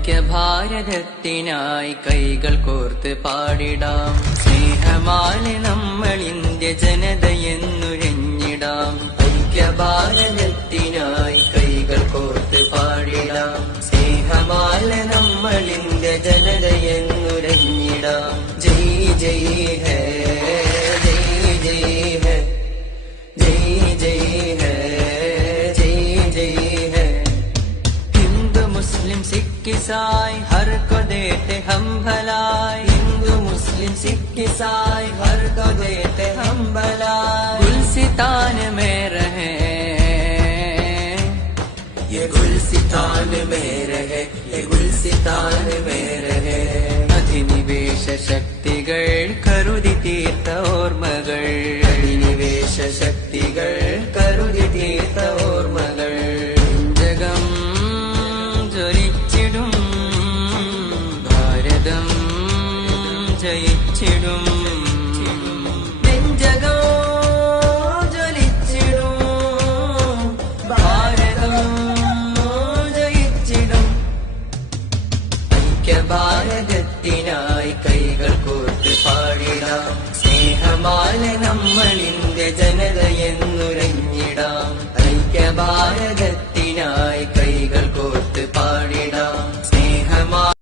ഐക്യഭാരതത്തിനായി കൈകൾ കോർത്ത് പാടിടാം. സ്നേഹമാലെ നമ്മൾ ഇന്ത്യ ജനതയെന്നുരഞ്ഞിടാം. ഐക്യഭാരതത്തിനായി കൈകൾ കോർത്ത് പാടിടാം. സ്നേഹമാലെ നമ്മൾ ഇന്ത്യ ജനതയെന്നുരഞ്ഞിടാം. ജയ് ജയ് ഹേ, ജയ് ജയ് ഹേ, ജയ് ജയ് ഹേ, जय जय है. हिंदू मुस्लिम सिख ईसाई हर को देते हम भलाई. हिंदू मुस्लिम सिख ईसाई हर को देते हम भलाई. गुलसितान में रहे, ये गुलसितान में रहे, ये गुलसितान में रहे. അധിനിവേശ ശക്തികൾ കരുതി തീർത്ത ഓർമ്മകൾ. അധിനിവേശ ശക്തികൾ കരുതി തീർത്ത ഓർമ്മകൾ. ജഗം ജ്വലിച്ചിടും, ഭാരതം ജയിച്ചിടും. ജഗം ജ്വലിച്ചിടും, ഭാരതം ജയിച്ചിടും. ഐക്യഭാരതത്തിനായി കൈകൾ കോർത്ത് പാടിടാം. സ്നേഹമാല നമ്മൾ ഇന്ത്യ ജനതയെന്നുരഞ്ഞിടാം. ഐക്യഭാരത